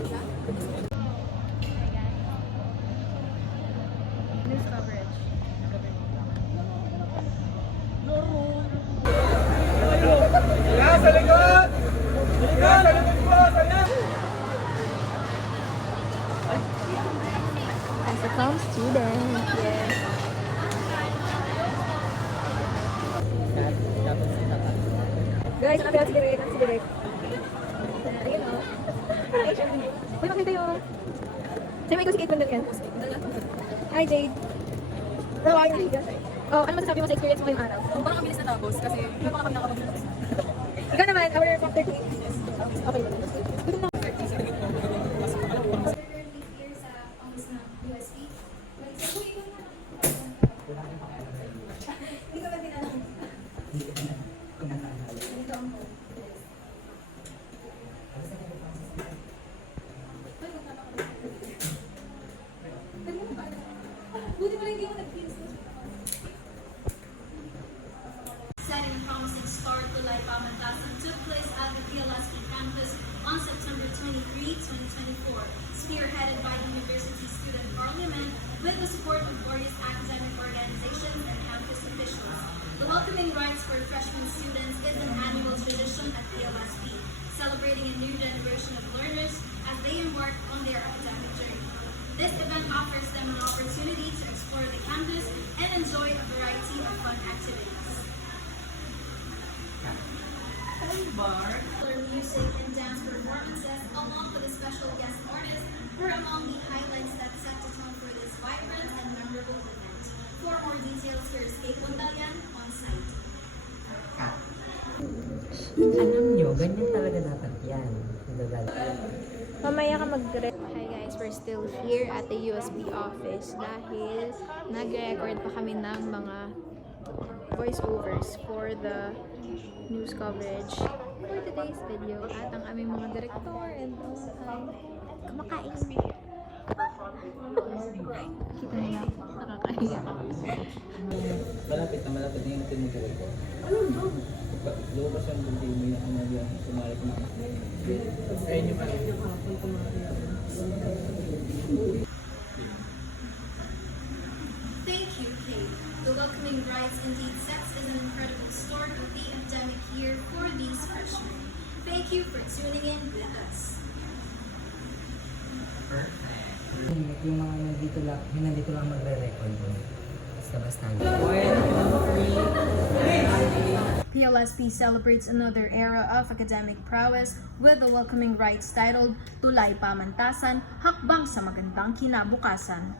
News coverage. Sa likod! Sa likod po! As a com student. Yes. Guys, nakapila si Direk. Si Direk. Ayun o. Uy, makita yun. Sa'yo may ikaw si Kate Bundal yan. Hi, Jade. Nawain niya. Oh, ano masasabi mo sa experience mo ngayong araw? Parang ang bilis natapos kasi hindi pa kami nakapag-focus. Ikaw naman, our chapter 3. Okay. Gutom na. Exciting promising start to Tulay Pamantasan took place at the PLSP campus on September 23, 2024, spearheaded by the University Student Parliament with the support of various academic organizations and campus officials. The welcoming rites for freshman students is an annual tradition at PLSP, celebrating a new generation of learners as they embark on their academic journey. This event offers them an opportunity to explore the campus and enjoy a variety of fun activities. Other music and dance performances, along with a special guest artist, were among the highlights that set the tone for this vibrant and memorable event. For more details, here is Kate Bundalian on site. Alam nyo, ganyan talaga dapat yan. Mamaya ka mag-direct. Hi guys, we're still here at the USB office dahil nag-record pa kami ng mga voiceovers for the news coverage for today's video. At ang aming mga director and all ay kumakain. Kita niyo, nakakahiya. Malapit na yung tinutuloy ko. Lumabas yung continue yung ano yung kumari ko na. Ayun yung pala. Thank you, Kate. The welcoming rites indeed sets is an incredible start of the academic year for these freshmen. Thank you for tuning in with us. Yung mga nandito lang magre-record mo. Basta-basta. PLSP celebrates another era of academic prowess with the welcoming rites titled Tulay Pamantasan, Hakbang sa Magandang Kinabukasan.